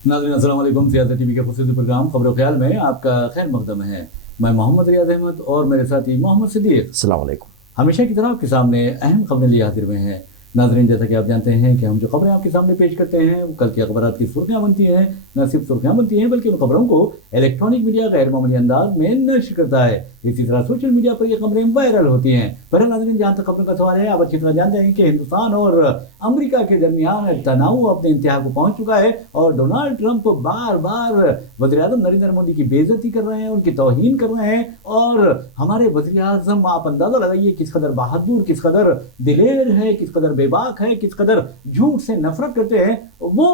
नाज़रीन अस्सलाम वालेकुम। सियासत टीवी के खुसूसी प्रोग्राम खबर ख्याल में आपका खैर मकदम है। मैं मोहम्मद रियाज अहमद और मेरे साथी मोहम्मद सिद्दीक। अस्सलाम वालेकुम। हमेशा की तरह आपके सामने अहम खबरें लिए हाजिर हुए हैं। नाज़रीन, जैसा कि आप जानते हैं कि हम जो खबरें आपके सामने पेश करते हैं वो कल की अखबारात की सुर्खियाँ बनती हैं। न सिर्फ सुर्खियाँ बनती हैं बल्कि उन खबरों को इलेक्ट्रॉनिक मीडिया गैर मामूली अंदाज में नश्र करता है। इसी तरह सोशल मीडिया पर ये खबरें वायरल होती हैं। पर नाज़रीन, जहाँ तक खबरों का सवाल है, आप अच्छी तरह जानते हैं कि हिंदुस्तान और अमेरिका के दरमियान तनाव अपने इंतहा को पहुँच चुका है और डोनाल्ड ट्रंप बार बार वज़ीर आज़म नरेंद्र मोदी की बेइज्जती कर रहे हैं, उनकी तौहीन कर रहे हैं। और हमारे वज़ीर आज़म, आप अंदाज़ा लगाइए किस कदर बहादुर, किस कदर दिलेर है, किस कदर बेबाक है, किस कदर झूठ से नफरत करते हैं। वो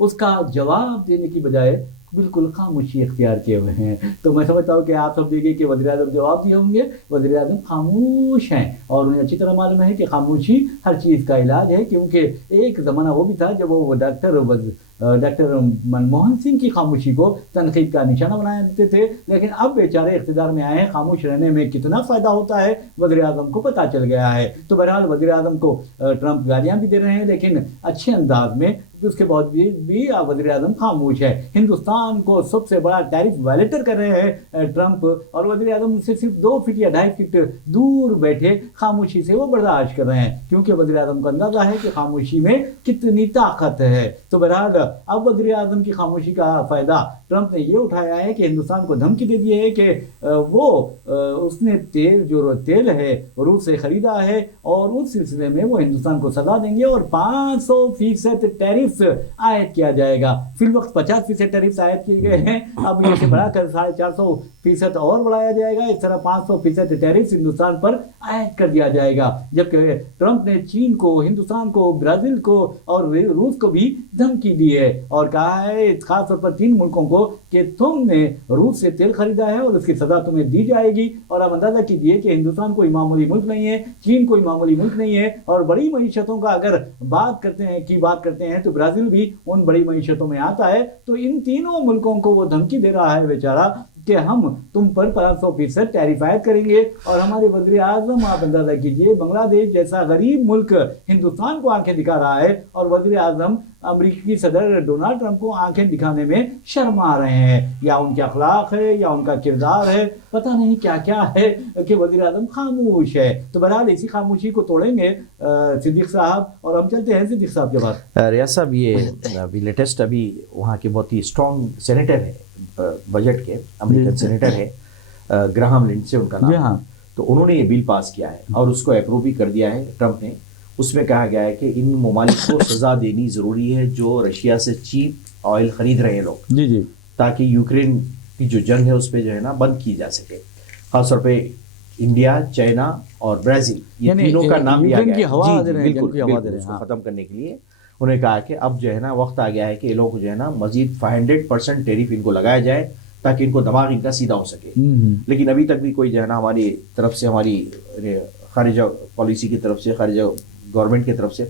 उसका जवाब देने की बजाय बिल्कुल खामोशी इख्तियार किए हुए हैं। तो मैं समझता हूँ कि आप सब देखिए कि वज़ीर आज़म जवाब दिए होंगे। वज़ीर आज़म खामोश हैं और उन्हें अच्छी तरह मालूम है कि खामोशी हर चीज़ का इलाज है, क्योंकि एक ज़माना वो भी था जब वो डॉक्टर मनमोहन सिंह की खामोशी को तनकीद का निशाना बनाया देते थे। लेकिन अब बेचारे इख्तिदार में आए हैं, खामोश रहने में कितना फ़ायदा होता है वज़ीर आज़म को पता चल गया है। तो बहरहाल वज़ीर आज़म को ट्रंप गालियाँ भी दे रहे हैं, लेकिन अच्छे अंदाज में। उसके बाद भी वज़ीर आज़म खामोश है। हिंदुस्तान को सबसे बड़ा टैरिफ वायलेटर कर रहे हैं ट्रंप, और वज़ीर आज़म से सिर्फ 2 फीट या 2.5 फीट दूर बैठे खामोशी से वो बर्दाश्त कर रहे हैं, क्योंकि वज़ीर आज़म को अंदाज़ा है कि खामोशी में कितनी ताकत है। तो बहरहाल अब वज़ीर आज़म की खामोशी का फ़ायदा ट्रंप ने ये उठाया है कि हिंदुस्तान को धमकी दे दी है कि उसने तेल है रूस से ख़रीदा है और उस सिलसिले में वो हिंदुस्तान को सजा देंगे और 500% टैरिफ आयत किया जाएगा। फिल वक्त 50% टैरिफ आयत किए गए हैं, अब इसे बढ़ाकर 450% और बढ़ाया जाएगा। इस तरह 500% टैरिफ हिंदुस्तान पर आयत कर दिया जाएगा। जबकि ट्रंप ने चीन को, हिंदुस्तान को, ब्राज़ील को और रूस को भी धमकी दी है और कहा है खास तौर पर 3 मुल्कों को कि तुमने रूस से तेल खरीदा है और उसकी सजा तुम्हें दी जाएगी। और अब अंदाजा कीजिए कि हिंदुस्तान कोई मामूली मुल्क नहीं है, चीन कोई मामूली मुल्क नहीं है, और बड़ी मईशतों का अगर बात करते हैं तो ब्राज़ील भी उन बड़ी मईशतों में आता है। तो इन तीनों मुल्कों को वो धमकी दे रहा है बेचारा कि हम तुम पर 500% टैरिफ आयद करेंगे। और हमारे वज़ीर आज़म, आप अंदाजा कीजिए, बांग्लादेश जैसा गरीब मुल्क हिंदुस्तान को आंखें दिखा रहा है और वज़ीर आज़म अमेरिकी सदर डोनाल्ड ट्रंप को आंखें दिखाने में शर्मा रहे हैं। या उनके अखलाक है या उनका किरदार है, पता नहीं क्या क्या है कि वज़ीर आज़म खामोश है। तो बहरहाल इसी खामोशी को तोड़ेंगे सिद्दीक साहब, और हम चलते हैं सिद्दीक साहब के बाद। रियाज साहब, ये अभी लेटेस्ट अभी वहाँ के बहुत ही स्ट्रॉन्ग सेनेटर है, बजट के अमेरिकन सेनेटर है, ग्राहम लिंडसे उनका नाम। हाँ। तो उन्होंने ये बिल पास किया है और उसको अप्रूव भी कर दिया है ट्रंप ने। उसमें कहा गया है कि इन ममालिक को सज़ा देनी ज़रूरी है जो रशिया से चीप ऑयल ख़रीद रहे हैं लोग, जी, ताकि यूक्रेन की जो जंग है उस पर जो है ना बंद की जा सके। खासतौर पे इंडिया, चाइना और ब्राज़ील, ये तीनों का नाम लिया गया है बिल्कुल ख़त्म करने के लिए। उन्होंने कहा कि अब जो है ना वक्त आ गया है कि ये लोग जो है ना मज़ीद 500% टैरिफ इनको लगाया जाए ताकि इनको दिमाग इनका सीधा हो सके। लेकिन अभी तक भी कोई जो है ना हमारी तरफ से, हमारी खारिजा पॉलिसी की तरफ से, खारिजा गवर्नमेंट की तरफ से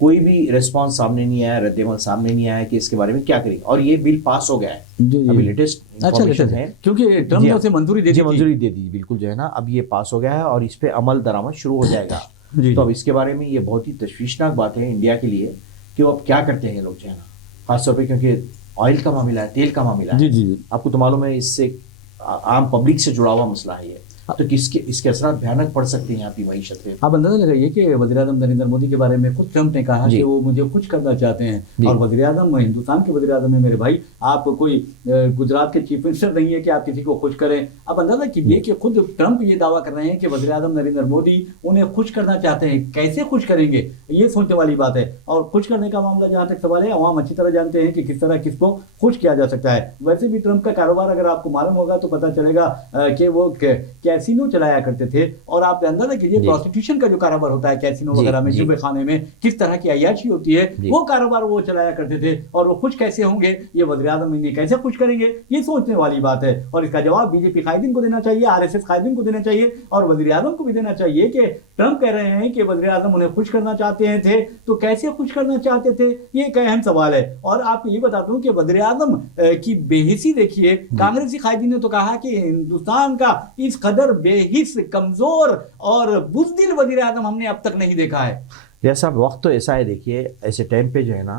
कोई भी रिस्पांस सामने नहीं आया, रद्देमल सामने नहीं आया कि इसके बारे में क्या करेंगे। और ये बिल पास हो गया है, अभी लेटेस्ट इंफॉर्मेशन है, क्योंकि ट्रंप ने उसे मंजूरी दे दी बिल्कुल जो है ना। अब ये पास हो गया है और इस पे अमल दरामद शुरू हो जाएगा। तो अब इसके बारे में ये बहुत ही तशवीशनाक बात है इंडिया के लिए कि वो अब क्या करते हैं लोग जो है ना, खासतौर पर क्योंकि ऑयल का मामला है, तेल का मामला है। जी। आपको तो मालूम है इससे आम पब्लिक से जुड़ा हुआ मसला है ये। तो इसके असर भयानक पड़ सकते हैं आपकी मईशत पे। आप अंदाजा लगाइए कि वज़ीर आज़म नरेंद्र मोदी के बारे में खुद ट्रंप ने कहा कि वो मुझे खुश करना चाहते हैं, और वज़ीर आज़म हिंदुस्तान के वज़ीर आज़म है मेरे भाई, आप कोई गुजरात के चीफ मिनिस्टर नहीं है कि आप किसी को खुश करें। अब अंदाजा कीजिए कि खुद ट्रंप ये दावा कर रहे हैं कि वज़ीर आज़म नरेंद्र मोदी उन्हें खुश करना चाहते हैं। कैसे खुश करेंगे, ये सोचने वाली बात है। और खुश करने का मामला जहाँ तक सवाल है, अवाम अच्छी तरह जानते हैं कि किस तरह किसको खुश किया जा सकता है। वैसे भी ट्रंप का कारोबार अगर आपको मालूम होगा तो पता चलेगा कि वो कैसे कैसीनो चलाया करते थे, और आप अंदाजा कीजिए प्रोस्टिट्यूशन का जो कारोबार होता है कैसीनो वगैरह में, जुबे खाने में किस तरह की अय्याशी होती है, वो कारोबार वो चलाया करते थे। और वो खुश कैसे होंगे, ये वज़ीर आज़म इन्हें कैसे खुश करेंगे, ये सोचने वाली बात है। और इसका जवाब बीजेपी कायदीन को देना चाहिए, RSS कायदीन को देना चाहिए, और वज़ीर आज़म को भी देना चाहिए कि ट्रंप कह रहे हैं कि वज़ीर आज़म उन्हें खुश करना चाहते थे, तो कैसे खुश करना चाहते थे, ये एक अहम सवाल है। और आपको ये बताता हूँ कि वज़ीर आज़म की बेहिसी देखिए, कांग्रेसी कायदीन ने तो कहा कि हिंदुस्तान का इस कदर बेहिस, कमजोर और बुज़दिल वज़ीर आज़म हमने अब तक नहीं देखा है। जैसा वक्त तो ऐसा है, देखिए ऐसे टाइम पे जो है ना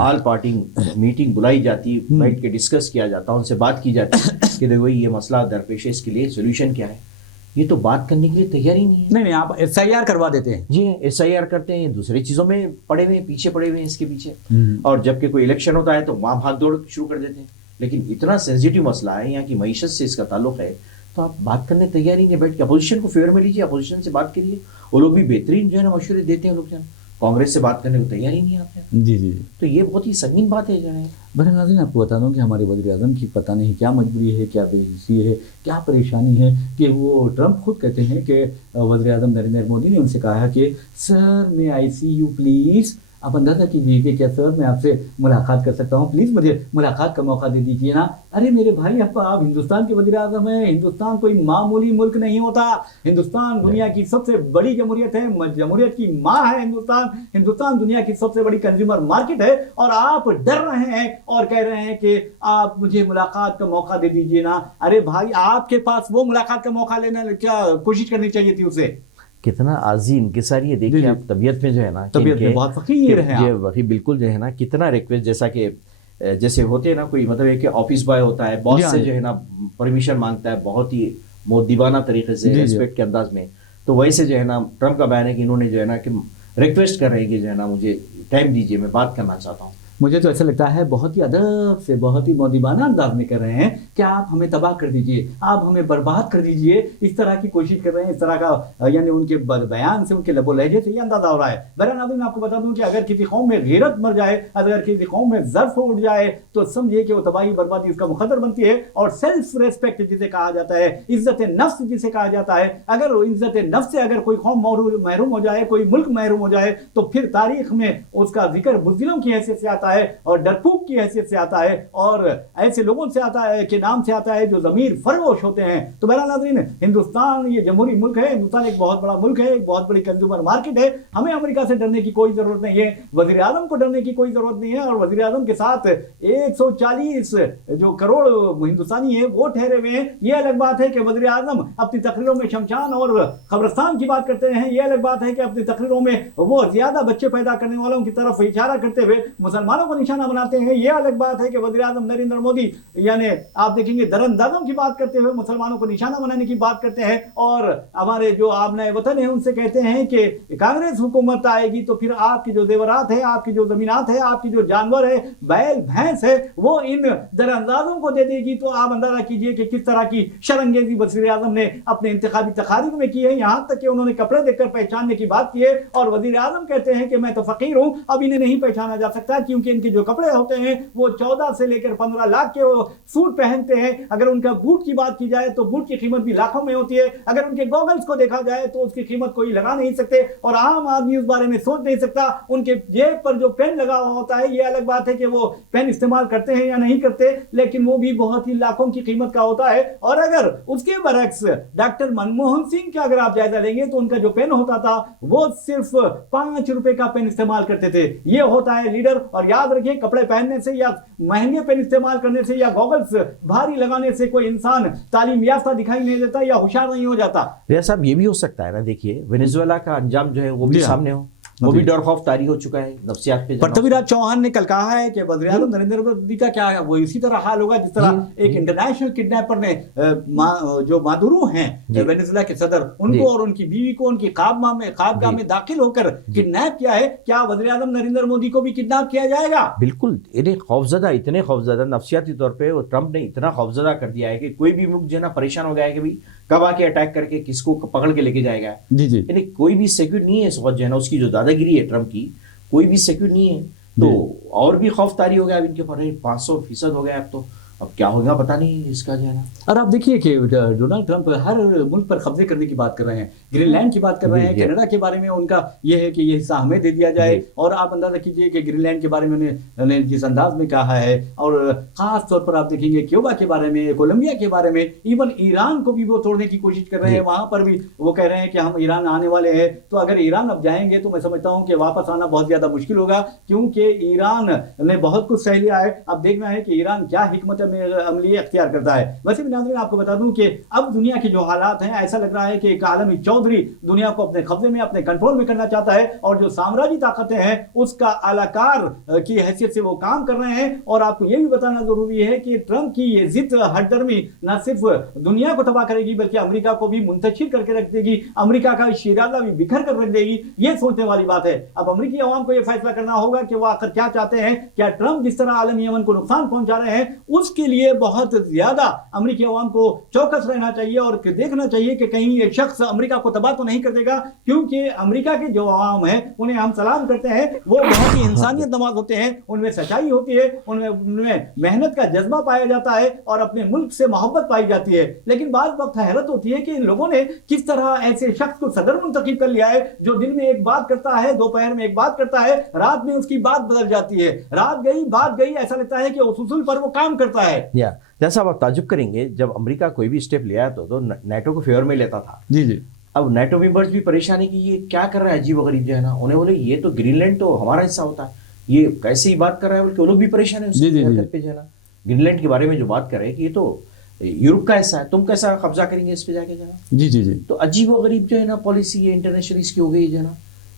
ऑल पार्टी मीटिंग बुलाई जाती, बैठ के डिस्कस किया जाता, उनसे बात की जाती कि देखो ये मसला दरपेश है, इसके लिए सोल्यूशन क्या है। ये तो बात करने के लिए तैयार ही नहीं है। नहीं, आप SIR करवा देते हैं। जी, SIR करते हैं, दूसरी चीज़ों में पड़े हुए हैं, पीछे पड़े हुए हैं इसके पीछे। और जबकि कोई इलेक्शन होता है तो वहाँ भाग दौड़ शुरू कर देते हैं। लेकिन इतना सेंसिटिव मसला है, यहाँ की मईशत से इसका ताल्लुक है, तो आप बात करने तैयार ही नहीं। बैठ के अपोजिशन को फेवर में लीजिए, अपोजिशन से बात करिए। वो लोग भी बेहतरीन जो है ना मशवरे देते हैं, लोग जो है कांग्रेस से बात करने को तैयार ही नहीं आते। जी जी, तो ये बहुत ही संगीन बात है जो है। बहरहाल नाज़रीन, आपको बता दूं कि हमारे वज़ीर आज़म की पता नहीं क्या मजबूरी है, क्या बेहिसी है, क्या परेशानी है कि वो ट्रंप खुद कहते हैं कि वज़ीर आज़म नरेंद्र मोदी ने उनसे कहा कि sir may I see you please. आप अंदाजा कीजिए कि क्या सर मैं आपसे मुलाकात कर सकता हूँ, प्लीज़ मुझे मुलाकात का मौका दे दीजिए ना। अरे मेरे भाई, आप हिंदुस्तान के वज़ीर आज़म हैं। हिंदुस्तान कोई मामूली मुल्क नहीं होता। हिंदुस्तान दुनिया की सबसे बड़ी जमहूरियत है, जमहूरियत की माँ है हिंदुस्तान। हिंदुस्तान दुनिया की सबसे बड़ी कंज्यूमर मार्केट है, और आप डर रहे हैं और कह रहे हैं कि आप मुझे मुलाकात का मौका दे दीजिए ना। अरे भाई, आपके पास वो मुलाकात का मौका लेना क्या कोशिश करनी चाहिए थी उसे। कितना आजी इनकिसारी है, देखिए आप तबीयत में जो है ना, तबीयत में बहुत फकीर है वही बिल्कुल जो है ना, कितना रिक्वेस्ट, जैसा कि जैसे होते हैं ना, कोई मतलब है कि ऑफिस बॉय होता है, बॉस से जो है ना परमिशन मांगता है बहुत ही मोदीबाना तरीके से, रेस्पेक्ट के अंदाज में। तो वैसे जो है ना ट्रंप का बयान है कि इन्होंने जो है ना कि रिक्वेस्ट कर रहे हैं कि जो है ना मुझे टाइम दीजिए, मैं बात करना चाहता हूँ। मुझे तो ऐसा लगता है बहुत ही अदब से, बहुत ही मोदीबाना अंदाज में कर रहे हैं कि आप हमें तबाह कर दीजिए, आप हमें बर्बाद कर दीजिए, इस तरह की कोशिश कर रहे हैं। इस तरह का यानी उनके बयान से, उनके लबो लहजे से ये अंदाजा हो रहा है। बहरहाल मैं आपको बता दूं कि अगर किसी कौम में गैरत मर जाए, अगर किसी कौम में ज़र्फ उठ जाए, तो समझिए कि वो तबाही बर्बादी उसका मुकद्दर बनती है। और सेल्फ रेस्पेक्ट जिसे कहा जाता है, इज्जत नफ्स जिसे कहा जाता है, अगर इज्जत नफ्स से अगर कोई कौम महरूम हो जाए, कोई मुल्क महरूम हो जाए, तो फिर तारीख में उसका जिक्र बुज़दिलों की हैसियत से आता है, और डरपोक की हैसियत से आता है, और ऐसे लोगों से आता है के नाम से आता है जो ज़मीर फरोश होते हैं। तो बहरहाल नाज़रीन, हिंदुस्तान ये जमहूरी मुल्क है, हिंदुस्तान एक बहुत बड़ा मुल्क है, एक बहुत बड़ी कंज्यूमर मार्केट है। हमें अमेरिका से डरने की कोई ज़रूरत नहीं है, वज़ीर आज़म को डरने की कोई ज़रूरत नहीं है। और वज़ीर आज़म के साथ 140 जो करोड़ हिंदुस्तानी है वो ठहरे हुए हैं। ये अलग बात है कि वज़ीर आज़म अपनी तकरीरों में शमशान और कब्रिस्तान की बात करते हैं। ये अलग बात है कि अपनी तकरीरों में वो ज़्यादा बच्चे पैदा करने वालों की तरफ इशारा करते हुए मुसलमानों को निशाना बनाते हैं। ये अलग बात है कि वज़ीर आज़म नरेंद्र मोदी यानी आप देखेंगे दरअंदाजों की बात करते हुए मुसलमानों को निशाना बनाने की बात करते हैं, और हमारे जो आबनाए वतन है उनसे कहते हैं कि कांग्रेस हुकूमत आएगी तो फिर आपकी जो जेवरात है, आपकी जो जमीनात है, आपकी जो जानवर है, बैल भैंस है, वो इन दरअंदाजों को दे देगी। तो आप अंदाजा कीजिए कि किस तरह की शर्मंगेज़ी वज़ीर आज़म ने अपने इंतखाबी तकारीर में की है। यहाँ तक कि उन्होंने कपड़े देखकर पहचानने की बात की है, और वज़ीर आज़म कहते हैं कि मैं तो फ़कीर हूँ, अब इन्हें नहीं पहचाना जा सकता क्योंकि इनके जो कपड़े होते हैं वो 14 से लेकर 15 लाख के वो सूट पहनते हैं। अगर उनका बूट की बात की जाए तो बूट की कीमत भी लाखों में होती है। अगर उनके गॉगल्स को देखा जाए तो उसकी कीमत कोई लगा नहीं सकते, और आम आदमी उस बारे में सोच नहीं सकता। उनके जेब पर जो पेन लगा हुआ होता है, ये अलग बात है कि वो पेन इस्तेमाल करते हैं या नहीं करते, लेकिन वो भी बहुत ही लाखों की कीमत का होता है। और अगर उसके बरक्स डॉक्टर मनमोहन सिंह का अगर आप जायजा लेंगे तो उनका जो पेन होता था वो सिर्फ 5 रुपए का पेन इस्तेमाल करते थे। ये होता है लीडर। और याद रखिए, कपड़े पहनने से या महंगे पेन इस्तेमाल करने से या गॉगल्स भारी लगाने से कोई इंसान तालीम याफ्ता दिखाई नहीं देता या होशियार नहीं हो जाता। रिया साहब, ये भी हो सकता है ना, देखिए वेनेजुएला का अंजाम जो है वो भी सामने हो, वो भी डर खौफ तारी हो चुका है नफ्सियात पे। पृथ्वीराज चौहान ने कल कहा है कि वज़ीर आज़म नरेंद्र मोदी का क्या है, वो इसी तरह हाल होगा जिस तरह एक इंटरनेशनल किडनैपर ने जो मादुरो हैं वेनेजुएला के सदर, उनको और उनकी बीवी को उनकी ख्वाबगाह में दाखिल होकर किडनैप किया है। क्या वज़ीर आज़म नरेंद्र मोदी को भी किडनैप किया जाएगा? बिल्कुल, इन्हें खौफजदा, इतने खौफजदा नफ्सियाती तौर पर ट्रंप ने इतना खौफजदा कर दिया है कि कोई भी मुल्क जो है ना परेशान हो गया है कि भाई कब आके अटैक करके किसको पकड़ के लेके जाएगा। जी जी, यानी कोई भी सिक्योर नहीं है इस वक्त जो है ना, उसकी जो दादागिरी है ट्रंप की, कोई भी सिक्योर नहीं है। तो और भी खौफ तारी हो गया अब इनके ऊपर, 500% हो गया अब तो। اب کیا ہوگا پتہ نہیں اس کا جو ہے نا. اور آپ دیکھیے کہ ڈونلڈ ٹرمپ ہر ملک پر قبضے کرنے کی بات کر رہے ہیں, گرین لینڈ کی بات کر رہے ہیں, کینیڈا کے بارے میں ان کا یہ ہے کہ یہ حصہ ہمیں دے دیا جائے, اور آپ اندازہ کیجئے کہ گرین لینڈ کے بارے میں انہوں نے جس انداز میں کہا ہے, اور خاص طور پر آپ دیکھیں گے کیوبا کے بارے میں, کولمبیا کے بارے میں, ایون ایران کو بھی وہ توڑنے کی کوشش کر رہے ہیں, وہاں پر بھی وہ کہہ رہے ہیں کہ ہم ایران آنے والے ہیں. تو اگر ایران اب جائیں گے تو میں سمجھتا ہوں کہ واپس آنا بہت زیادہ مشکل ہوگا, کیونکہ ایران نے بہت کچھ سہ لیا ہے. اب دیکھنا ہے کہ ایران کیا حکمت عملی اختیار کرتا ہے. ویسے بھی ناظرین آپ کو بتا دوں کہ اب دنیا کے جو حالات ہیں, ایسا لگ رہا ہے کہ ایک عالمی چودھری دنیا کو اپنے قبضے میں, اپنے کنٹرول میں کرنا چاہتا ہے, اور جو سامراجی طاقتیں ہیں اس کا اعلی کار کی حیثیت سے وہ کام کر رہے ہیں. اور آپ کو یہ بھی بتانا ضروری ہے کہ ٹرمپ کی یہ ضد ہٹ درمی نہ صرف دنیا کو تباہ کرے گی بلکہ امریکہ کو بھی منتشر کر کے رکھ دے گی, امریکہ کا شیرازہ بھی بکھر کر رکھ دے گی. یہ سوچنے والی بات ہے. اب امریکی عوام کو یہ فیصلہ کرنا ہوگا کہ وہ آخر کیا چاہتے ہیں. کیا ٹرمپ جس طرح عالمی امن کو نقصان پہنچا رہے ہیں اس کے لیے بہت زیادہ امریکی عوام کو چوکس رہنا چاہیے اور دیکھنا چاہیے کہ کہیں یہ شخص امریکہ کو تباہ تو نہیں کر دے گا, کیونکہ امریکہ کے جو عوام ہیں انہیں ہم سلام کرتے ہیں, وہ بہت ہی انسانیت نواز ہوتے ہیں, ان میں سچائی ہوتی ہے, ان میں محنت کا جذبہ پایا جاتا ہے اور اپنے ملک سے محبت پائی جاتی ہے. لیکن بعض وقت حیرت ہوتی ہے کہ ان لوگوں نے کس طرح ایسے شخص کو صدر منتخب کر لیا ہے جو دن میں ایک بات کرتا ہے, دوپہر میں ایک بات کرتا ہے, رات میں اس کی بات بدل جاتی ہے, رات گئی بات گئی, ایسا لگتا ہے کہ اس اصول پر وہ کام کرتا ہے. جیسا آپ تعجب کریں گے, جب امریکہ کوئی بھی اسٹیپ لیا تو نیٹو کو فیور میں لیتا تھا. جی جی. اب نیٹو ممبرز بھی پریشانی کی یہ کیا کر رہا ہے عجیب و غریب جو ہے نا. انہیں بولے یہ تو گرین لینڈ تو ہمارا حصہ ہوتا ہے, یہ کیسی بات کر رہا ہے, بلکہ وہ لوگ بھی پریشان ہیں اس کی حرکت پہ جو ہے نا. گرین لینڈ کے بارے میں جو بات کر رہے ہیں کہ یہ تو یورپ کا حصہ ہے, تم کیسا قبضہ کریں گے اس پہ جا کے جو ہے نا. جی جی جی. تو عجیب و غریب جو ہے نا پالیسی انٹرنیشنل اس کی ہو گئی جو ہے نا,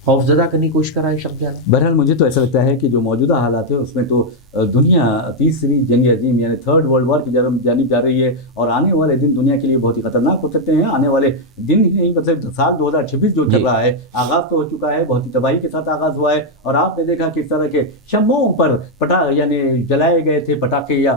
خوف زدہ کرنے کی کوشش کر رہا ہے شب جانا. بہرحال مجھے تو ایسا لگتا ہے کہ جو موجودہ حالات ہے اس میں تو دنیا تیسری جنگ عظیم یعنی تھرڈ ورلڈ وار کی جانب جا رہی ہے, اور آنے والے دن دنیا کے لیے بہت ہی خطرناک ہو سکتے ہیں. آنے والے دن ہی نہیں, مطلب سال 2026 جو چل رہا ہے, آغاز تو ہو چکا ہے, بہت ہی تباہی کے ساتھ آغاز ہوا ہے. اور آپ نے دیکھا کس طرح کے شمعوں پر یعنی جلائے گئے تھے پٹاخے یا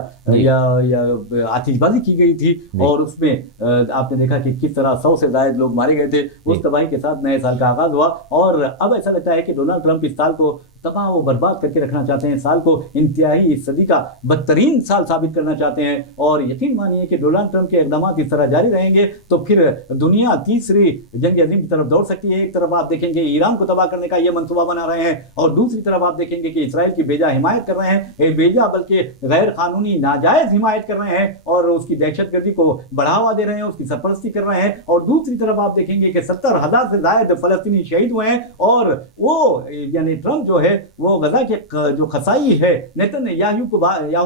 آتش بازی کی گئی تھی, اور اس میں آپ نے دیکھا کہ کس طرح 100 سے زائد لوگ مارے گئے تھے. اس تباہی کے ساتھ نئے سال کا آغاز ہوا, اور اب ایسا لگتا ہے کہ ڈونلڈ ٹرمپ اس سال کو تباہ و برباد کر کے رکھنا چاہتے ہیں, سال کو انتہائی صدی کا بدترین سال ثابت کرنا چاہتے ہیں. اور یقین مانیے کہ ڈونلڈ ٹرمپ کے اقدامات اس طرح جاری رہیں گے تو پھر دنیا تیسری جنگ عظیم کی طرف دوڑ سکتی ہے. ایک طرف آپ دیکھیں گے ایران کو تباہ کرنے کا یہ منصوبہ بنا رہے ہیں, اور دوسری طرف آپ دیکھیں گے کہ اسرائیل کی بیجا حمایت کر رہے ہیں, بیجا بلکہ غیر قانونی ناجائز حمایت کر رہے ہیں, اور اس کی دہشت گردی کو بڑھاوا دے رہے ہیں, اس کی سرپرستی کر رہے ہیں. اور دوسری طرف آپ دیکھیں گے کہ 70,000 سے زائد فلسطینی شہید ہوئے ہیں, اور وہ یعنی ٹرمپ جو ہے وہ غزہ کے جو خسائی ہے نیتن یاہو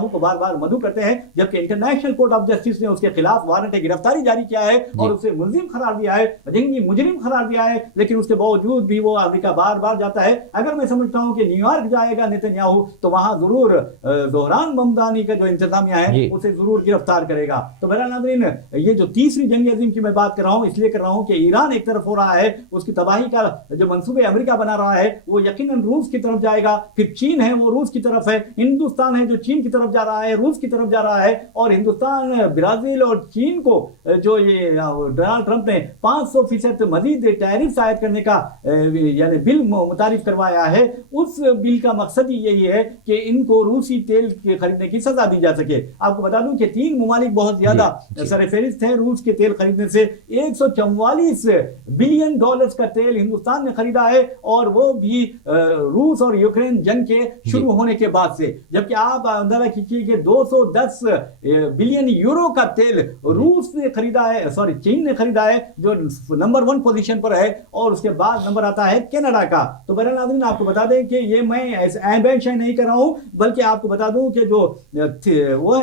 کو بار بار مدعو کرتے ہیں, جبکہ انٹرنیشنل کورٹ آف جسٹس نے اس کے خلاف وارنٹ گرفتاری جاری کیا ہے اور اسے ملزم قرار دیا ہے, جنگی مجرم قرار دیا ہے. لیکن اس کے باوجود بھی وہ امریکہ بار بار جاتا ہے. اگر میں سمجھتا ہوں کہ نیو یارک جائے گا نیتن یاہو تو وہاں ضرور زہران ممدانی کا جو انتظامیہ ہے اسے ضرور گرفتار کرے گا. تو میرا ناظرین, یہ جو تیسری جنگ عظیم کی میں بات کر رہا ہوں اس لیے کر رہا ہوں کہ ایران ایک طرف ہو رہا ہے, اس کی تباہی کا جو منصوبے امریکہ بنا رہا ہے وہ یقیناً روس کی طرف جائے گا, پھر چین ہے وہ روس کی طرف ہے, ہندوستان ہے جو چین کی طرف جا رہا ہے, روس کی طرف جا رہا ہے. اور ہندوستان, برازیل اور چین کو جو یہ ڈونلڈ ٹرمپ نے 500% مزید ٹیرفز عائد کرنے کا یعنی بل متعارف کروایا ہے, اس بل کا مقصد ہی یہی ہے کہ ان کو روسی تیل خریدنے کی سزا دی جا سکے. آپ کو بتا دوں کہ 3 ممالک بہت زیادہ سر فہرست ہیں روس کے تیل خریدنے سے. $144 بلین کا تیل ہندوستان نے خریدا ہے, اور وہ بھی روس اور یوکرین جنگ کے شروع ہونے کے بعد سے. جبکہ آپ اندازہ کیجیے کہ 210 بلین یورو کا تیل روس نے خریدا ہے, چین نے خریدا ہے, جو نمبر 1 پوزیشن پر ہے, اور اس کے بعد نمبر آتا ہے کینیڈا کا. تو بہرحال ناظرین آپ کو بتا دیں کہ یہ میں ایمبیشن نہیں کر رہا ہوں, بلکہ آپ کو بتا دوں کہ جو وہ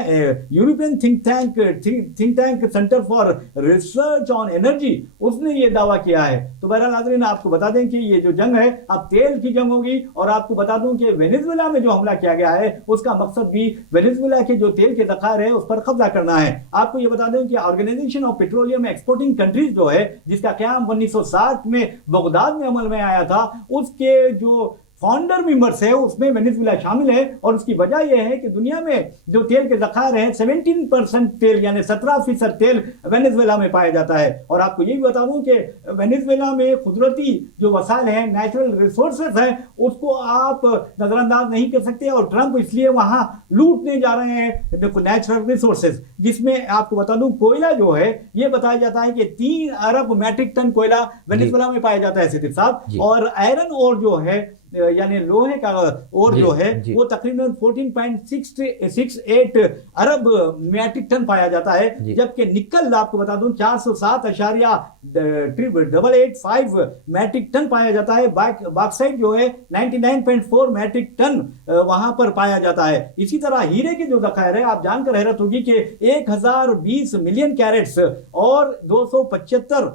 European think tank centre for research on energy اس نے یہ دعویٰ کیا ہے. تو بہرحال ناظرین آپ کو بتا دیں کہ یہ جو جنگ ہے اب تیل کی جنگ ہوگی, اور آپ کو بتا دوں کہ وینیزویلا میں جو حملہ کیا گیا ہے اس کا مقصد بھی وینیزویلا کے جو تیل کے ذخائر ہے اس پر قبضہ کرنا ہے. آپ کو یہ بتا دیں کہ organization of petroleum exporting countries جو ہے, جس کا قیام 1960 میں بغداد میں عمل میں آیا تھا, اس کے جو फाउंडर मेंबर्स है उसमें वेनेजुएला शामिल है। और उसकी वजह यह है कि दुनिया में जो तेल के ज़खायर हैं 17% तेल यानी 17% तेल वेनेजुएला में पाया जाता है। और आपको ये भी बता दूं कि वेनेजुएला में कुदरती जो वसाइल हैं, नेचुरल रिसोर्सेज हैं, उसको आप नजरअंदाज नहीं कर सकते। और ट्रंप इसलिए वहां लूटने जा रहे हैं नेचुरल रिसोर्सेज, जिसमें आपको बता दूं कोयला जो है ये बताया जाता है कि 3 अरब मैट्रिक टन कोयला वेनेजुएला में पाया जाता है सिद्दीक साहब। और आयरन और जो है यानी लोहे का और जो है वो तकरीबन 14.68 अरब मैट्रिक टन पाया जाता है। जबकि निकल आपको बता दूं 407.885 मैट्रिक टन पाया जाता है। बॉक्साइट जो है 99.4 मैट्रिक टन वहां पर पाया जाता है। इसी तरह हीरे के जो ज़खायर है आप जानकर हैरत होगी कि 1020 मिलियन कैरेट्स और 275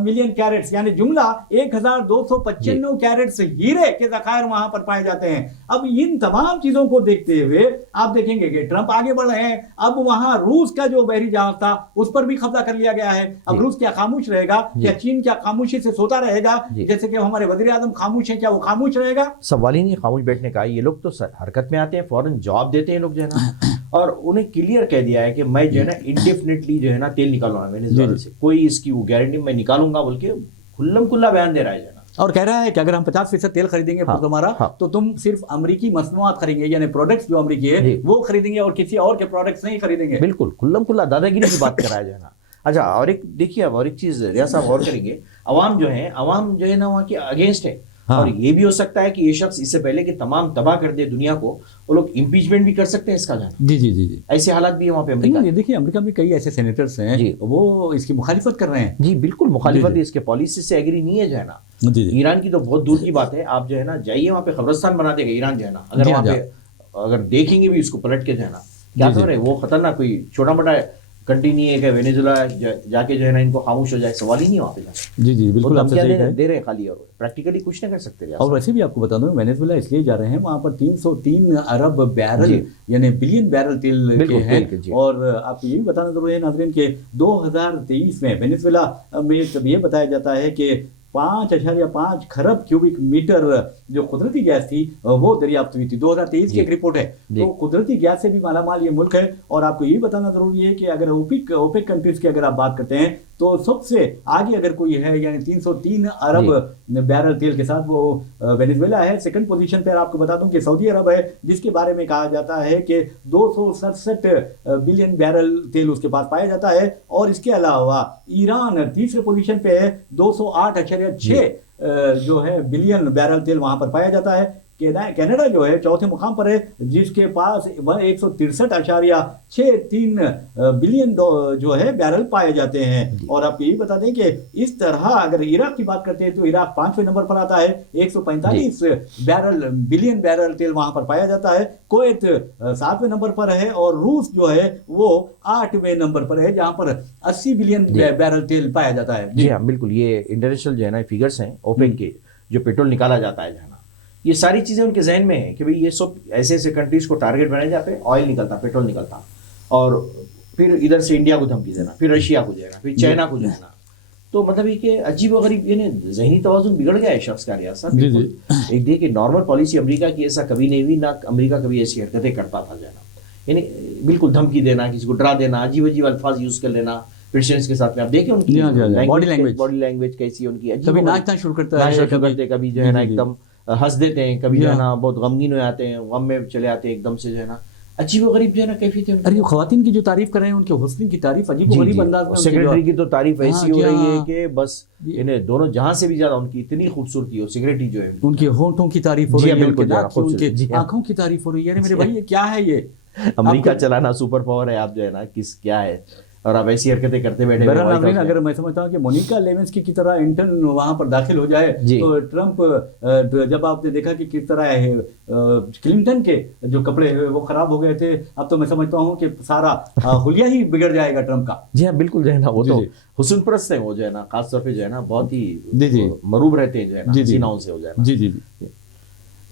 मिलियन कैरेट्स यानी जुमला 1295 कैरेट्स हीरे के ज़खायर वहां पर पाए जाते हैं। अब इन तमाम चीजों को देखते हुए आप देखेंगे कि ट्रंप आगे बढ़ रहे हैं। अब वहां रूस का जो बहरी जहाज था उस पर भी कब्जा कर लिया गया है। अब रूस क्या खामोश रहेगा? क्या चीन क्या खामोशी से सोता रहेगा? जैसे कि हमारे वजीर आजम खामोश हैं, क्या वो खामोश रहेगा? सवाल ही नहीं खामोश बैठने का। ये लोग तो हरकत में आते हैं, फौरन जवाब देते हैं लोग जो है ना। और उन्हें क्लियर कह दिया है कि मैं जो है ना इंडेफिनेटली जो है ना तेल निकालूंगा वेनेजुएला से, कोई इसकी वो गारंटी मैं निकालूंगा बोल के खुल्लम खुल्ला बयान दे रहा है। और कह रहा है कि अगर हम 50% तेल खरीदेंगे तुम्हारा तो तुम सिर्फ अमरीकी मसनूआत खरीदेंगे, यानी प्रोडक्ट्स जो अमरीकी है वो खरीदेंगे और किसी और के प्रोडक्ट्स नहीं खरीदेंगे। बिल्कुल खुल्लम खुल्ला दादागिरी की बात कर रहा है जो है ना। अच्छा, और एक देखिए, अब और एक चीज रियाज साहब गौर करेंगे, अवाम जो है ना वहाँ के अगेंस्ट है। और ये भी हो सकता है कि ये शख्स इससे पहले कि तमाम तबाह कर दे दुनिया को, वो लोग इम्पीचमेंट भी कर सकते हैं इसका जाना। जी जी जी जी ऐसे हालात भी है वहाँ पे अमेरिका। देखिए अमेरिका में कई ऐसे सेनेटर्स हैं वो इसकी मुखालिफत कर रहे हैं। जी बिल्कुल मुखालिफत है, इसके पॉलिसी से एग्री नहीं है जो है ना। ईरान की तो बहुत दूर की बात है, आप जो है ना जाइए वहाँ पे खबरस्तान बना देगा ईरान जो है ना। अगर वहाँ पे अगर देखेंगे भी उसको पलट के जो है ना, क्या कर रहे हैं वो खतरनाक कोई छोटा मोटा कंट्री नहीं है कि वेनेजुएला जाके जो है ना इनको खामोश हो जाए, सवाल ही नहीं वहाँ पे। जी जी बिल्कुल आपसे सही है, दे रहे हैं खाली, और प्रैक्टिकली कुछ नहीं कर सकते। और वैसे भी आपको बता दूं वेनेजुएला इसलिए जा रहे हैं, वहाँ पर 303 अरब बैरल यानी बिलियन बैरल तेल के हैं। और आपको ये भी बताना जरूरी है नाज़रीन के 2023 में वेनेजुएला में तब ये बताया जाता है कि 5.5 खरब क्यूबिक मीटर जो कुदरती गैस थी वो दरियाफ्त हुई थी। 2023 की एक रिपोर्ट है। तो कुदरती गैस से भी मालामाल ये मुल्क है। और आपको ये बताना जरूरी है कि अगर ओपेक कंट्रीज की अगर आप बात करते हैं तो सबसे आगे अगर कोई है यानी 303 अरब बैरल तेल के साथ वो वेनेजुएला है। सेकंड पोजीशन पर आपको बता दूं कि सऊदी अरब है, जिसके बारे में कहा जाता है कि 267 बिलियन बैरल तेल उसके पास पाया जाता है। और इसके अलावा ईरान तीसरे पोजीशन पे है, 208.6 जो है बिलियन बैरल तेल वहां पर पाया जाता है। कनाडा जो है चौथे मुकाम पर है, जिसके पास 163.63 बिलियन जो है बैरल पाए जाते हैं। और आपको ये बता दें कि इस तरह अगर इराक की बात करते हैं तो इराक 5वें नंबर पर आता है, 145 बिलियन बैरल तेल वहां पर पाया जाता है। कुवैत 7वें नंबर पर है और रूस जो है वो 8वें नंबर पर है, जहां पर 80 बिलियन बैरल तेल पाया जाता है। जी हाँ बिल्कुल, ये इंटरनेशनल जो है ना फिगर्स हैं ओपेक के, जो पेट्रोल निकाला जाता है, ये सारी चीज़ें उनके जहन में है कि भाई ये सब ऐसे ऐसे कंट्रीज को टारगेट बनाए जहाँ पे ऑयल निकलता, पेट्रोल निकलता, और फिर इधर से इंडिया को धमकी देना, फिर रशिया को देना, फिर चाइना को देना। तो मतलब ये कि अजीब व गरीब यानी जहनी तवाज़ुन बिगड़ गया है शख्स का रियासत। एक देखिए नॉर्मल पॉलिसी अमेरिका की ऐसा कभी नहीं हुई, ना अमेरिका कभी ऐसी हरकतें करता था जाना, यानी बिल्कुल धमकी देना, किसी को डरा देना, अजीब अजीब अल्फाज यूज़ कर लेना क्रिश्चियंस के साथ में। आप देखें उनकी बॉडी लैंग्वेज कैसी उनकी, कभी नाचना शुरू करता है, कभी जो है ना एकदम हंस देते हैं, कभी जो है ना बहुत गमगीन हो जाते हैं, गम में चले आते हैं एकदम से जो है ना, अजीब व गरीब जो है ना कैफियत है। अरे ख़वातीन की जो तारीफ कर रहे हैं उनके हुस्न की तारीफ अजीब व गरीब अंदाज में, सेक्रेटरी की तो तारीफ ऐसी हो रही है कि बस इन्हें दोनों जहां से भी ज्यादा उनकी इतनी खूबसूरती हो, सेक्रेटरी जो है उनके होंठों की तारीफ हो रही है, उनके आंखों की तारीफ हो रही है। मेरे भाई ये क्या है, ये अमेरिका चलाना सुपर पावर है, आप जो है ना किस क्या है, और अब ऐसी हरकतें करते बैठे। अगर मैं समझता हूँ कि मोनिका लेविन्स्की की तरह इंटर्न वहां पर दाखिल हो जाए तो ट्रंप, जब आपने देखा कि किस तरह क्लिंटन के जो कपड़े वो खराब हो गए थे, अब तो मैं समझता हूँ कि सारा हुलिया ही बिगड़ जाएगा ट्रंप का। जी हाँ बिल्कुल, जो है ना वो तो हुस्न परस्त है वो, जो है ना खास तौर पे जो है ना बहुत ही मरूब रहते हैं जो है ना हसीनाओं से हो जाए। जी जी।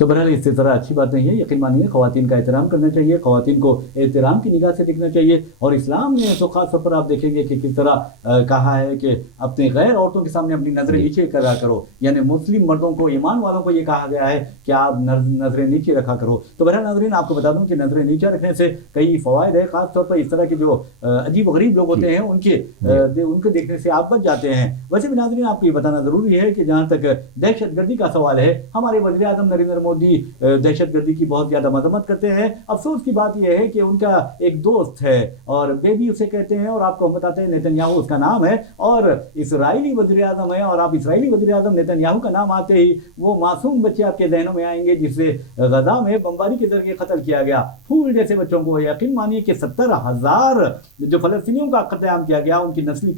تو بہرحال اس طرح اچھی بات نہیں ہے. یقین مانیے خواتین کا احترام کرنا چاہیے, خواتین کو احترام کی نگاہ سے دیکھنا چاہیے. اور اسلام نے تو خاص طور پر آپ دیکھیں گے کہ کس طرح کہا ہے کہ اپنے غیر عورتوں کے سامنے اپنی نظریں نیچے کرا کرو. یعنی مسلم مردوں کو, ایمان والوں کو یہ کہا گیا ہے کہ آپ نظریں نیچے رکھا کرو. تو بہرحال ناظرین آپ کو بتا دوں کہ نظریں نیچے رکھنے سے کئی فوائد ہے. خاص طور پر اس طرح کے جو عجیب و غریب لوگ ہوتے ہیں ان کو دیکھنے سے آپ بچ جاتے ہیں. ویسے بھی ناظرین آپ کو یہ بتانا ضروری ہے کہ جہاں تک دہشت گردی کا سوال ہے, ہمارے وزیر اعظم نریندر مودی دہشت گردی کی بہت زیادہ مذمت کرتے ہیں. افسوس کی بات یہ ہے کہ ان کا ایک دوست ہے اور بیبی اسے کہتے ہیں, اور آپ کو ہم بتاتے ہیں نیتن یاہو اس کا نام ہے, اور اسرائیلی وزیر اعظم ہے. اور آپ اسرائیلی وزیر اعظم نیتن یاہو کا نام آتے ہی وہ معصوم بچے آپ کے ذہنوں میں آئیں گے جسے غزہ میں بمباری کے ذریعے قتل کیا گیا. پھول جیسے بچوں کو یقین مانیے کہ 70,000 جو فلسطینیوں کا قتل عام کیا گیا, ان کی نسل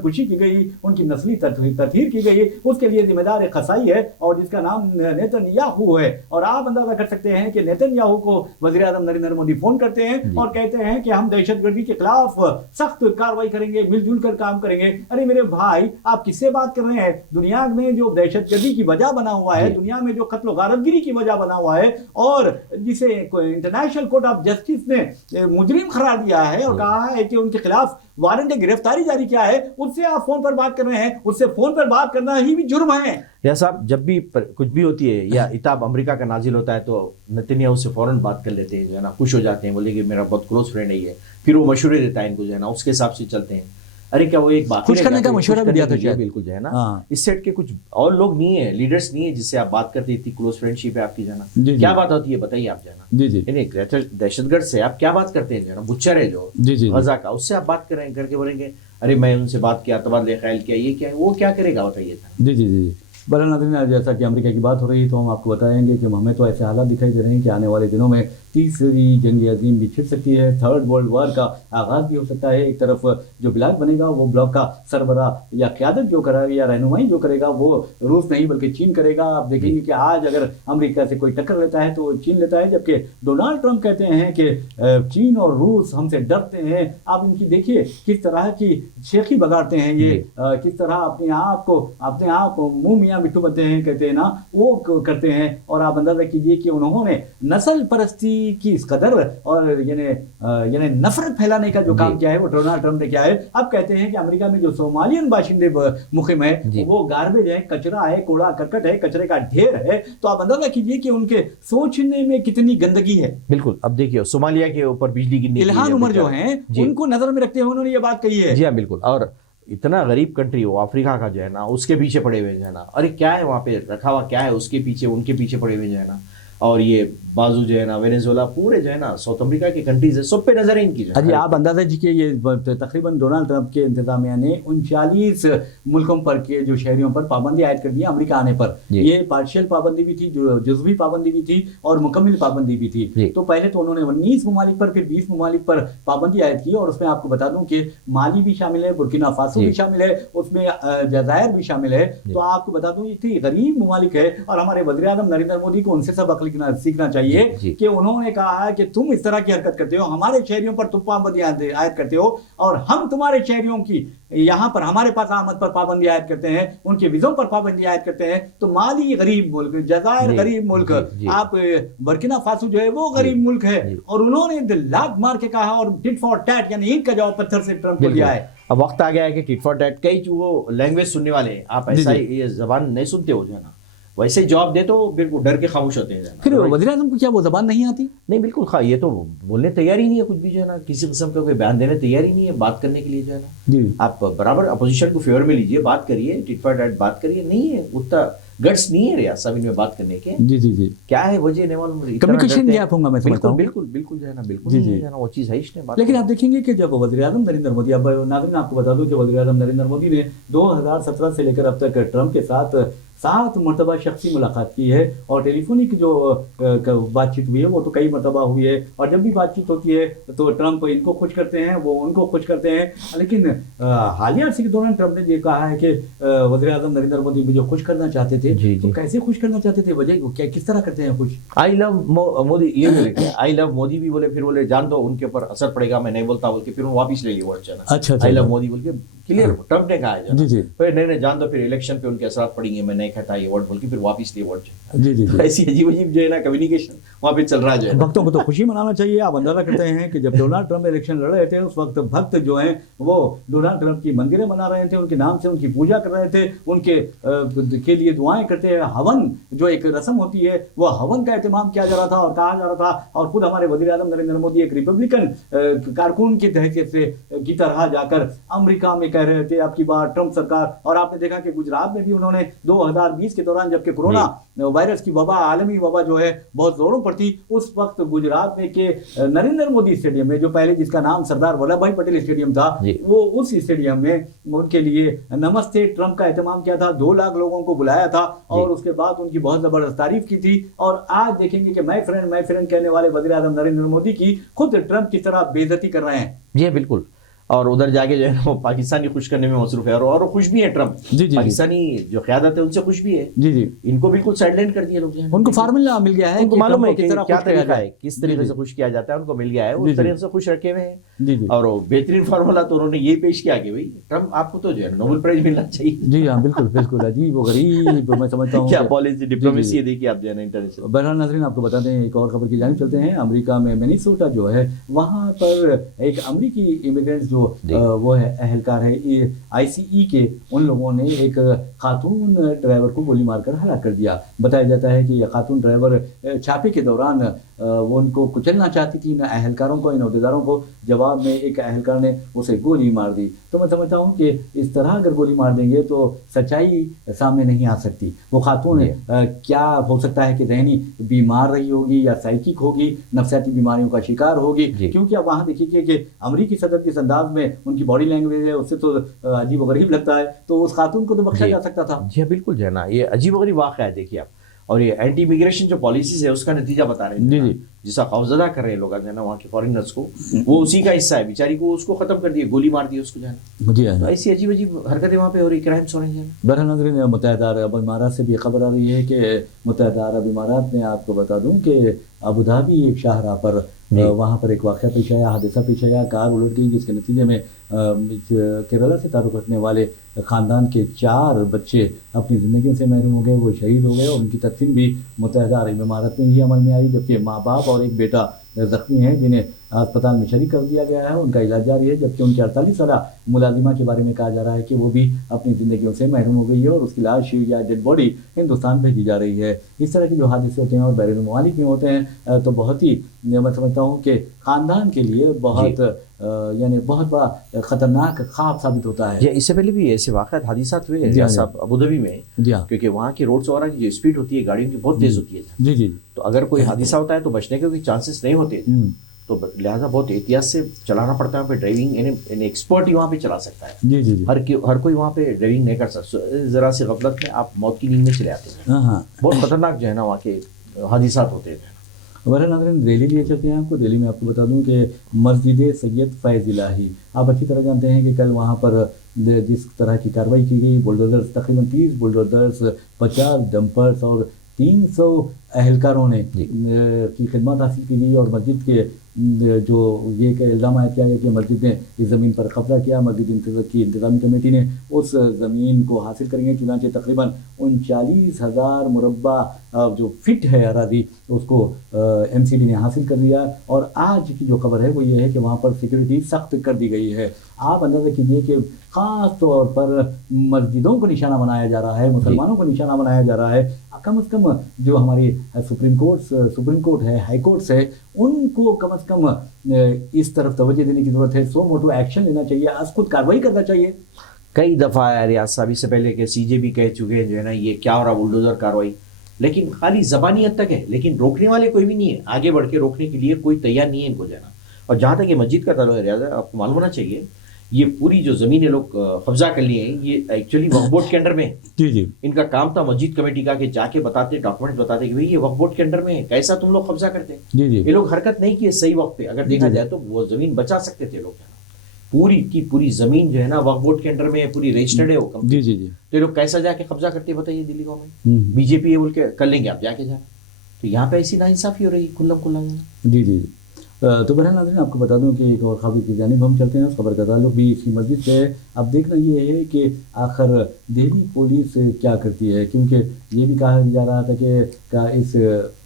کشی کی گئی, ان کی نسلی تطہیر کی گئی, اس کے لیے ذمہ دار ایک قصائی ہے اور جس کا نام نیتن یاہو ہے. اور آپ اندازہ کر سکتے ہیں کہ نیتن یاہو کو وزیر اعظم نریندر مودی فون کرتے ہیں اور کہتے ہیں کہ ہم دہشت گردی کے خلاف سخت کارروائی کریں گے, مل جل کر کام کریں گے. ارے میرے بھائی آپ کس سے بات کر رہے ہیں؟ دنیا میں جو دہشت گردی کی وجہ بنا ہوا ہے, دنیا میں جو قتل و غارت گیری کی وجہ بنا ہوا ہے, اور جسے انٹرنیشنل کورٹ آف جسٹس نے مجرم قرار دیا ہے اور کہا ہے کہ ان کے خلاف وارنٹ گرفتاری جاری کیا ہے, اس سے آپ فون پر بات کر رہے ہیں. اس سے فون پر بات کرنا ہی بھی جرم ہے. یا صاحب جب بھی کچھ بھی ہوتی ہے یا عتاب امریکہ کا نازل ہوتا ہے تو نیتن یاہو سے فوراً بات کر لیتے ہیں, جو ہے نا خوش ہو جاتے ہیں, بولے کہ میرا بہت کلوز فرینڈ ہے یہ, پھر وہ مشورے دیتا ہے ان کو, جو ہے نا اس کے حساب سے چلتے ہیں. ارے کیا وہ ایک بات خوش کرنے کا مشورہ بھی دیا تھا شاید. بالکل جو ہے نا اس سیٹ کے کچھ اور لوگ نہیں ہیں, لیڈرز نہیں ہیں جس سے آپ بات کرتے, اتنی کلوز فرینڈ شپ ہے آپ کی, جو ہے نا کیا بات ہوتی ہے بتائیے آپ, جو ہے نا یعنی دہشت گرد سے آپ کیا بات کرتے ہیں, جو ہے نا بچر ہے جو غزہ کا, اس سے آپ بات کر کے بولیں گے ارے میں ان سے بات کیا, تبادلہ خیال کیا, یہ کیا ہے, وہ کیا کرے گا بتائیے. جی بہرحال ناظرین جیسا کہ امریکہ کی بات ہو رہی ہے تو ہم آپ کو بتائیں گے کہ ہمیں تو ایسے حالات دکھائی دے رہے ہیں کہ آنے والے دنوں میں تیسری جنگ عظیم بھی چھڑ سکتی ہے, تھرڈ ورلڈ وار کا آغاز بھی ہو سکتا ہے. ایک طرف جو بلاک بنے گا وہ بلاک کا سربراہ یا قیادت جو کرے گا یا رہنمائی جو کرے گا وہ روس نہیں بلکہ چین کرے گا. آپ دیکھیں گے کہ آج اگر امریکہ سے کوئی ٹکر لیتا ہے تو چین لیتا ہے, جبکہ ڈونالڈ ٹرمپ کہتے ہیں کہ چین اور روس ہم سے ڈرتے ہیں. آپ ان کی دیکھیے کس طرح کی شیخی بگاڑتے ہیں, یہ کس طرح اپنے آپ منہ میاں مٹھو بنتے ہیں, کہتے ہیں نا وہ کرتے ہیں. اور آپ اندازہ کیجیے کہ انہوں نے نسل پرستی کی اس قدر اور یعنی نفرت پھیلانے کا جو کام کیا ہے وہ ڈونالڈ ٹرمپ نے کیا ہے. اب کہتے ہیں کہ امریکہ میں جو صومالین باشندے مقیم ہے وہ گاربیج ہے, کچرا ہے, کوڑا کرکٹ ہے, کچرے کا ڈھیر ہے. تو آپ اندازہ کیجیے کہ ان کے سوچنے میں کتنی گندگی ہے. بالکل. اب دیکھیے صومالیہ کے اوپر بجلی گرنے, الہان عمر جو ہیں ان کو نظر میں رکھتے ہوئے انہوں نے یہ بات کہی ہے. جی ہاں بالکل. اور اتنا غریب کنٹری وہ افریقہ کا جو ہے نا, اس کے پیچھے پڑے ہوئے جو ہے نا, ارے کیا ہے وہاں پہ رکھا ہوا, کیا ہے اس کے پیچھے, ان کے پیچھے پڑے ہوئے جو ہے نا. اور یہ بازو جو ہے نا وینیزویلا, پورے جو ہے نا ساؤتھ امریکہ کے کنٹریز ہے, سب پہ نظر ہے ان کی. جی آپ اندازہ کہ یہ تقریباً ڈونالڈ ٹرمپ کے انتظامیہ نے 39 ملکوں پر کے جو شہریوں پر پابندی عائد کر دی امریکہ آنے پر. یہ پارشل پابندی بھی تھی, جو جزوی پابندی بھی تھی اور مکمل پابندی بھی تھی. تو پہلے تو انہوں نے 19 ممالک پر پھر 20 ممالک پر پابندی عائد کی, اور اس میں آپ کو بتا دوں کہ مالی بھی شامل ہے, برکینا فاسو بھی شامل ہے, اس میں جزائر بھی شامل ہے. تو آپ کو بتا دوں اتنی غریب ممالک ہے, اور ہمارے وزیر اعظم نریندر مودی کو ان سے سبق سیکھنا چاہیے کہ انہوں نے کہا کہ تم اس طرح کی حرکت کرتے ہو, ہمارے شہریوں پر تم پابندی عائد کرتے ہو, اور ہم تمہارے شہریوں کی یہاں پر ہمارے پاس آمد پر پابندی عائد کرتے ہیں, ان کے ویزوں پر پابندی عائد کرتے ہیں. تو مالی غریب ملک, جزائر غریب ملک, آپ برکینا فاسو جو ہے وہ غریب ملک ہے, اور انہوں نے لاگ مار کے کہا اور ٹٹ فار ٹیٹ یعنی اینٹ کا جواب پتھر سے ٹرمپ کو دیا ہے. اب وقت آ گیا ہے کہ ٹٹ فار ٹیٹ, کئی جو وہ لینگویج سننے والے ہیں, آپ ایسا یہ زبان نہیں سنتے ہو جو ہے نا, ویسے جواب دے تو بالکل ڈر کے خاموش ہوتے ہیں. پھر وزیر اعظم کو کیا وہ زبان نہیں آتی؟ نہیں بالکل, یہ تو بولنے تیار ہی نہیں ہے کچھ بھی جو ہے نا, کسی قسم کا کوئی بیان دینے تیار ہی نہیں ہے بات کرنے کے لیے جو ہے نا. آپ برابر اپوزیشن کو فیور میں لیجیے, بات کریے, ٹٹ فار ٹیٹ بات کریے, نہیں ہے اتنا گٹس نہیں ہے ریاض صاحب ان میں بات کرنے کے. جی کیا ہے وجہ نہیں معلوم, کمیونیکیشن گیپ ہوگا میں سمجھتا ہوں. بالکل جو ہے نا, بالکل وہ چیز ہے اس نے. لیکن آپ دیکھیں گے کہ جب وزیر اعظم نریندر مودی, اب ناظرین آپ کو بتا دوں کہ وزیر اعظم نریندر مودی نے 2017 سے لے کر اب تک ٹرمپ کے ساتھ 7 مرتبہ شخصی ملاقات کی ہے, اور ٹیلی فونک جو بات چیت ہوئی ہے وہ تو کئی مرتبہ ہوئی ہے. اور جب بھی بات چیت ہوتی ہے تو ٹرمپ ان کو خوش کرتے ہیں, وہ ان کو خوش کرتے ہیں. لیکن حالیہ عرصے کے دوران ٹرمپ نے یہ کہا ہے کہ وزیر اعظم نریندر مودی مجھے خوش کرنا چاہتے تھے. تو کیسے خوش کرنا چاہتے تھے, وجہ کیا, کس طرح کرتے ہیں خوش؟ آئی لو مودی, یہ بولے آئی لو مودی بھی بولے, پھر بولے جان دو ان کے اوپر اثر پڑے گا, میں نہیں بولتا بول کے پھر وہ واپس لے لی ورڈ. اچھا آئی لو مودی بول کے क्लियर ट्रम्प ने कहा है जी जी फिर नहीं जान दो, फिर इलेक्शन पे उनके असरात पड़ेंगे, मैं नहीं कहता ये वर्ड बोल के फिर वापस लिए वर्ड जी जी तो ऐसी अजीब अजीब जो है ना कम्युनिकेशन वहाँ पे चल रहा है। भक्तों को तो खुशी मनाना चाहिए। आप अंदाजा करते हैं कि जब डोनाल्ड ट्रम्प इलेक्शन लड़ रहे थे उस वक्त भक्त जो हैं वो डोनाल्ड ट्रम्प की मंदिरें बना रहे थे, उनके नाम से उनकी पूजा कर रहे थे, उनके के लिए दुआएं करते हैं। हवन जो एक रस्म होती है वो हवन का एहतमाम किया जा रहा था और कहा जा रहा था, और खुद हमारे वज़ीर आज़म नरेंद्र मोदी एक रिपब्लिकन कारकुन की हैसियत से की तरह जाकर अमेरिका में कह रहे थे आपकी बार ट्रम्प सरकार। और आपने देखा कि गुजरात में भी उन्होंने 2020 के दौरान जबकि कोरोना वायरस की वबा, आलमी वबा जो है बहुत जोरों पर थी, उस वक्त गुजरात में के नरेंद्र मोदी स्टेडियम में जो पहले जिसका नाम सरदार वल्लभ भाई पटेल स्टेडियम था, वो उस स्टेडियम में उनके लिए नमस्ते ट्रम्प का एहतमाम किया था, 2 लाख लोगों को बुलाया था और उसके बाद उनकी बहुत जबरदस्त तारीफ की थी। और आज देखेंगे कि माय फ्रेंड कहने वाले वज़ीर आज़म नरेंद्र मोदी की खुद ट्रम्प की तरह बेइज्जती कर रहे हैं। जी बिल्कुल, और उधर जाके जो है ना वो पाकिस्तानी खुश करने में मसरूफ है और खुश भी है ट्रम्प। जी जी पाकिस्तानी जो क़यादत है उनसे खुश भी है। जी जी इनको बिल्कुल साइडलाइन कर दिया लोग, उनको फार्मूला मिल गया है, उनको मालूम है कि क्या तरीका है, किस तरीके से खुश किया जाता है, उनको मिल गया है, उस तरीके से खुश रखे हुए हैं। जी जी और बेहतरीन फार्मूला तो उन्होंने ये पेश किया कि भाई ट्रम्प आपको तो जो है नोबेल प्राइज मिलना चाहिए। जी हाँ बिल्कुल बिल्कुल, अजीब और गरीब मैं समझता हूँ क्या पॉलिसी डिप्लोमेसी है, देखिए आप जो है ना इंटरनेशनल। बहरहाल नाज़रीन आपको बता दें एक और खबर की जानिब चलते हैं। अमेरिका में मिनेसोटा जो है वहाँ पर एक अमेरिकी इमिग्रेंट्स जो वो है अहलकार है ICE के, उन लोगों ने एक खातून ड्राइवर को गोली मारकर हलाक कर दिया। बताया जाता है कि यह खातून ड्राइवर छापे के दौरान वो उनको कुचलना चाहती थी इन अहलकारों को, इन अहदेदारों को। जवाब में एक अहलकार ने उसे गोली मार दी। तो मैं समझता हूँ कि इस तरह अगर गोली मार देंगे तो सच्चाई सामने नहीं आ सकती। वो खातून क्या हो सकता है कि ज़हनी बीमार रही होगी या साइकिक होगी, नफसियाती बीमारियों का शिकार होगी, क्योंकि अब वहाँ देखिए कि अमरीकी सदर जिस अंदाज में उनकी बॉडी लैंग्वेज है उससे तो अजीब व गरीब लगता है, तो उस खातून को तो बख्शा जा सकता था। जी बिल्कुल जो है ना, ये अजीब व गरीब वाक़या है। देखिए आप, और ये एंटी इमिग्रेशन जो पॉलिसीज है उसका नतीजा बता रहे हैं जी जी, जिसका खौफजदा कर रहे हैं लोग जो है ना वहाँ के फॉरेनर्स को, वो उसी का हिस्सा है। बेचारी को उसको खत्म कर दिया, गोली मार दी उसको जो है ना। जी हाँ, तो ऐसी अजीब अजीब हरकतें वहाँ पे हो रही, क्राइम्स हो रहे हैं। बहरहाल नाज़रीन मुत्तहिदा अरब इमारात से भी खबर आ रही है कि मुत्तहिदा अरब इमारात में आपको बता दूं कि अबू धाबी एक शाहराह पर वहाँ पर एक वाक़या पेश आया, हादसा पेश आया, कार उलट गई जिसके नतीजे में केरला से ताल्लुक़ रखने वाले ख़ानदान के 4 बच्चे अपनी ज़िंदगी से महरूम हो गए, वो शहीद हो गए और उनकी तदफीन भी मुत्तहिदा अरब इमारात में ही अमल में आई, जबकि माँ बाप और एक बेटा ज़ख्मी हैं जिन्हें अस्पताल में शरीक कर दिया गया है, उनका इलाज जारी है। जबकि उनकी 48 साला मुलाजिमा के बारे में कहा जा रहा है कि वो भी अपनी ज़िंदगियों से महरूम हो गई है और उसकी लाश या डेड बॉडी हिंदुस्तान भेजी जा रही है। इस तरह के जो हादसे होते हैं और बैरून मुमालिक में होते हैं तो बहुत ही मैं समझता हूँ कि ख़ानदान के लिए बहुत यानी बहुत बड़ा ख़तरनाक ख्वाब साबित होता है। इससे पहले भी ऐसे वाक़यात हादिसात हुए हैं साहब अबू धाबी में, क्योंकि वहाँ की रोड्स वगैरह की जो स्पीड होती है गाड़ियों की बहुत तेज़ होती है। जी जी, तो अगर कोई हादिसा होता है तो बचने के कोई चांसेस नहीं होते, तो लिहाजा बहुत एहतियात से चलाना पड़ता है। ड्राइविंग यानी एक्सपर्ट ही वहाँ पे चला सकता है। जी जी, हर कोई वहाँ पे ड्राइविंग नहीं कर सकता। ज़रा सी गफलत में आप मौत की नींद में चले आते हैं। हाँ, बहुत ख़तरनाक जो है ना वहाँ के हादिसात होते हैं। वरना नाज़रीन दिल्ली लिए चलते हैं आपको। दिल्ली में आपको बता दूं कि मस्जिद सैयद फैज़ इलाही, आप अच्छी तरह जानते हैं कि कल वहाँ पर जिस तरह की कार्रवाई की गई, बुलडोज़र्स तकरीबन 30 बुलडोज़र्स, 50 डंपर्स और 300 अहलकारों ने की खिदमत हासिल की गई और मस्जिद के जो ये इल्ज़ाम आयद किया गया कि मस्जिद ने इस ज़मीन पर कब्ज़ा किया। मस्जिद की इंतज़ामी कमेटी ने उस ज़मीन को हासिल करेंगे, चुनांचे तकरीबन 39,000 मुरब्बा जो फिट है अराज़ी उसको MCD ने हासिल कर लिया। और आज की जो खबर है वो ये है कि वहाँ पर सिक्योरिटी सख्त कर दी गई है। आप अंदाज़ा कीजिए कि ख़ास तौर पर मस्जिदों को निशाना बनाया जा रहा है, मुसलमानों को निशाना बनाया जा रहा है। कम से कम जो हमारी सुप्रीम कोर्ट है, हाई कोर्ट्स है, उनको कम से कम इस तरफ तवज्जो देने की ज़रूरत है। सो मोटो एक्शन लेना चाहिए, आज खुद कार्रवाई करना चाहिए। कई दफ़ा रियाज साहब इससे पहले कि CJ भी कह चुके हैं जो है ना ये क्या हो रहा बुलडोज़र कार्रवाई, लेकिन खाली ज़बानी हद तक है, लेकिन रोकने वाले कोई भी नहीं है। आगे बढ़ के रोकने के लिए कोई तैयार नहीं है इनको जाना। और जहाँ तक ये मस्जिद का ताल्लुक है रियाज, आपको मालूम होना चाहिए ये पूरी जो ज़मीनें लोग कब्जा कर लिए हैं ये एक्चुअली वक्फ बोर्ड के अंडर में है। जी जी, इनका काम था मस्जिद कमेटी का कि जाके बताते, डॉक्यूमेंट बताते कि भाई ये वक्फ बोर्ड के अंडर में है, कैसा तुम लोग कब्जा करते हैं। जी जी, ये लोग हरकत नहीं किए सही वक्त पे। अगर देखा जाए तो वो ज़मीन बचा सकते थे लोग। पूरी की पूरी ज़मीन जो है ना वक्फ बोर्ड के अंडर में है, पूरी रजिस्टर्ड है वो। जी जी जी, तो लोग कैसा जाके कब्जा करते बताइए। दिल्ली गवर्नमेंट BJP ये बोल के कर लेंगे आप जाके जा, तो यहाँ पे ऐसी नाइंसाफ़ी हो रही खुल्लम खुल्ला। जी जी, تو بہرحال ناظرین آپ کو بتا دوں کہ ایک اور خبر کی جانب ہم چلتے ہیں. اس خبر کا تعلق بھی اسی مسجد سے ہے. اب دیکھنا یہ ہے کہ آخر دہلی پولیس کیا کرتی ہے، کیونکہ یہ بھی کہا جا رہا تھا کہ اس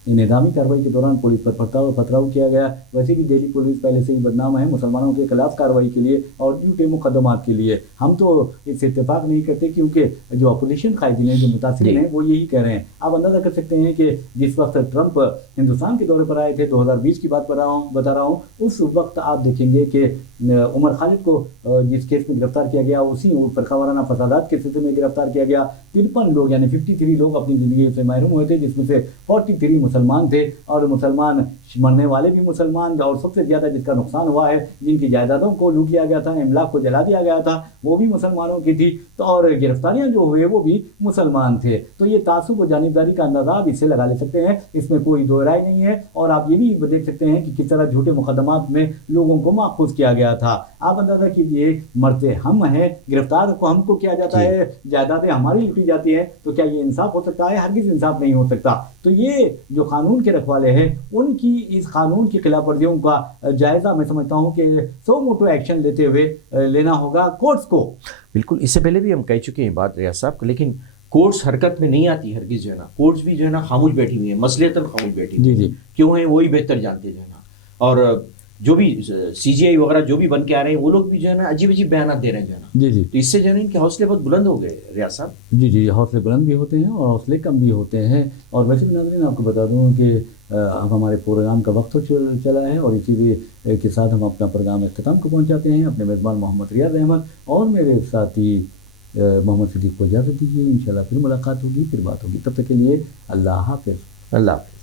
انہدامی کارروائی کے دوران پولیس پر پتھراؤ کیا گیا. ویسے بھی دہلی پولیس پہلے سے ہی بدنام ہے مسلمانوں کے خلاف کارروائی کے لیے اور جھوٹے مقدمات کے لیے. ہم تو اس سے اتفاق نہیں کرتے کیونکہ جو اپوزیشن قائدین ہیں، جو متاثرین ہیں، وہ یہی کہہ رہے ہیں. آپ اندازہ کر سکتے ہیں کہ جس وقت ٹرمپ ہندوستان کے دورے پر آئے تھے، 2020 کی بات بتا رہا ہوں، اس وقت آپ دیکھیں گے کہ عمر خالد کو جس کیس میں گرفتار کیا گیا، اسی فرقہ وارانہ فسادات کے سلسلے میں گرفتار کیا گیا. 53 لوگ یعنی 53 لوگ اپنی زندگی سے محروم ہوئے تھے، جس میں سے 43 مسلمان تھے، اور مسلمان مرنے والے بھی مسلمان، اور سب سے زیادہ جس کا نقصان ہوا ہے، جن کی جائیدادوں کو لوٹ لیا گیا تھا، املاک کو جلا دیا گیا تھا، وہ بھی مسلمانوں کی تھی. تو اور گرفتاریاں جو ہوئے وہ بھی مسلمان تھے. تو یہ تعصب و جانبداری کا اندازہ آپ اس سے لگا لے سکتے ہیں، اس میں کوئی دو رائے نہیں ہے. اور آپ یہ بھی دیکھ سکتے ہیں کہ کس طرح جھوٹے مقدمات میں لوگوں کو ماخوذ کیا گیا تھا. آپ اندازہ کیجئے، مرتے ہم ہیں، گرفتار کو ہم کو کیا جاتا ہے، جائیدادیں ہماری لوٹی جاتی ہیں. تو کیا یہ انصاف ہو سکتا ہے؟ ہرگز انصاف نہیں ہو سکتا. تو یہ جو قانون کے رکھوالے ہیں، ان کی اس قانون کی خلاف ورزیوں کا جائزہ میں سمجھتا ہوں کہ سو موٹو ایکشن لیتے ہوئے لینا ہوگا کورٹس کو. بالکل، اس سے پہلے بھی ہم کہہ چکے ہیں بات ریاض صاحب، لیکن کورٹس حرکت میں نہیں آتی ہرگز جو ہے نا. کورٹس بھی جو ہے نا خاموش بیٹھی ہوئی ہیں، مصلحتاً خاموش بیٹھی ہوئی ہیں. کیوں ہیں؟ وہی بہتر جانتے جو ہے نا. اور جو بھی سی جی آئی وغیرہ جو بھی بن کے آ رہے ہیں، وہ لوگ بھی جو ہے نا عجیب عجیب بیانات دے رہے ہیں جو ہے نا. تو اس سے جو ہے نا ان کے حوصلے بہت بلند ہو گئے ریاض صاحب. جی حوصلے بلند بھی ہوتے ہیں اور حوصلے کم بھی ہوتے ہیں. اور ویسے بھی ناظرین آپ کو بتا دوں کہ اب ہمارے پروگرام کا وقت چلا ہے، اور اسی کے ساتھ ہم اپنا پروگرام اختتام کو پہنچاتے ہیں. اپنے میزبان محمد ریاض احمد اور میرے ساتھی محمد صدیق کو اجازت دیجیے. انشاءاللہ پھر ملاقات ہوگی، پھر بات ہوگی. تب تک کے لیے اللہ حافظ. اللہ حافظ.